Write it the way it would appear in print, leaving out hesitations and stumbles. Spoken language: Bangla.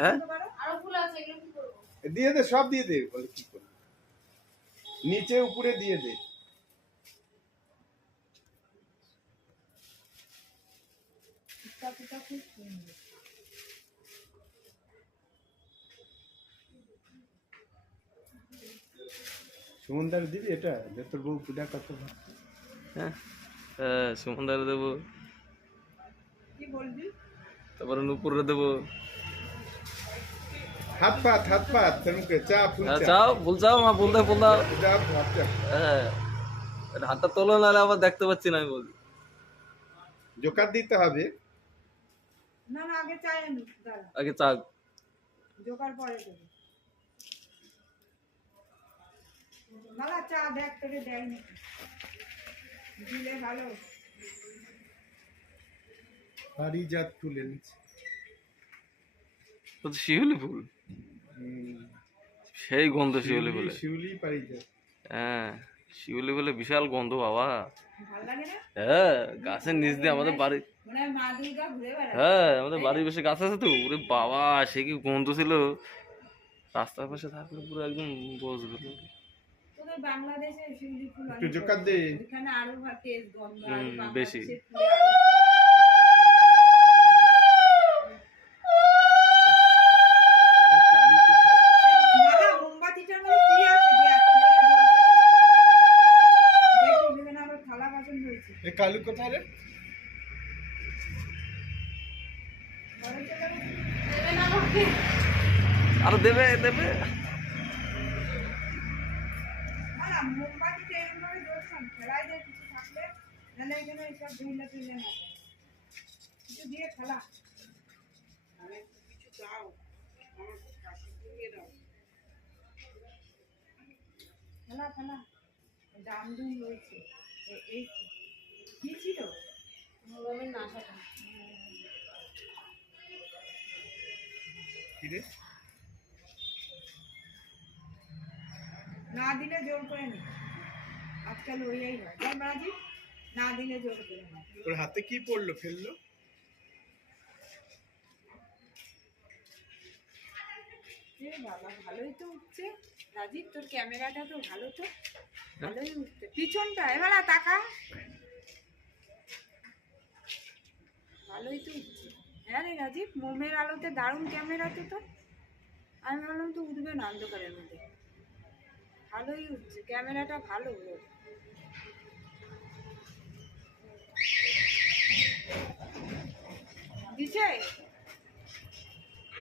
হ্যাঁ দিয়ে দে, সব দিয়ে দে। বলে কি করবি, নিচে উপরে দিয়ে দে। সুমনদার দিবি এটা, যে তোর বউ পূজা কত ভালো। হ্যাঁ হ্যাঁ, সুমনদারে দেবো, তারপরে নুপুরে দেবো। হাত পাত তোর মুখে চা, ফুল হ্যাঁ চা। চাও, ফুল চাও, মা ফুল দাও, ফুল দাও। যা, ভাত চা। হ্যাঁ, হাতটা তোলো, নাহলে আবার দেখতে পাচ্ছি না আমি বলি। জোকার দিতে হবে। না না, আগে চাই আমি, দাঁড়া আগে চা। জোকার পরে দেবো। মালা চা দেখ তোকে দেয় নাকি, দিলে ভালো। পারিজাত ফুল এনেছে। ও তো শিউলি ফুল, সেই গন্ধ শিউলি ফুলে। শিউলি পারিজাত। হ্যাঁ, শিউলি ফুলে বিশাল গন্ধ বাবা। ভালো লাগে না? হ্যাঁ, গাছের নিচ দিয়ে আমাদের বাড়ি, মনে হয় মা দুর্গা ঘুরে বেড়ায়। হ্যাঁ আমাদের বাড়ির বেশি গাছ আছে তো, ওরে বাবা সে কি গন্ধ ছিল, রাস্তার পাশে থাকলে পুরো একদম বসবে। তোদের বাংলাদেশে শিউলি ফুল একটু অনেক জোকার দে। এখানে আরো তেজ গন্ধ, আর বেশি। বাংলাদেশের ফুলে আরো মালা মোমবাতিটার মধ্যে কি আছে যে এত জোরে জ্বলছে? দেখি যেখানে আবার থালা বাসন হয়েছে। এ কালু কোথায় রে? ঘরে চলে গেছে। দেবে না আমাকে। আর দেবে দেবে। মালা মোমবাতিটা এরকম ভাবে জ্বলছে, ফেলাই দিয়ে কিছু থাকলে, নাহলে এখানে সব ধুইলে টুইলে না যায়। কিছু দিয়ে ফেলা। আরে কিছু দাও, আমার কাছে দিয়ে দাও। ফেলা ফেলা, দাম দুই হয়েছে। এই কি ছিল? মোবাইল নাশাটা। কি রে? না দিলে জোর করে নি, আজকাল ওইয়াই হয় তাই বাজি, না দিলে জোর করে নি। তোর হাতে কি পড়লো, ফেললো? এ বাবা, ভালোই তো উঠছে রাজীব, তোর ক্যামেরাটা তো ভালো, তো ভালোই উঠছে। পিছনটা এবার তাকা, ভালোই তো উঠছে। হ্যাঁ রে রাজীব, মোমের আলোতে দারুণ ক্যামেরা তো তোর। আমি ভাবলাম তো উঠবে না অন্ধকারের মধ্যে, ভালোই উঠছে ক্যামেরাটা, ভালো। দিছে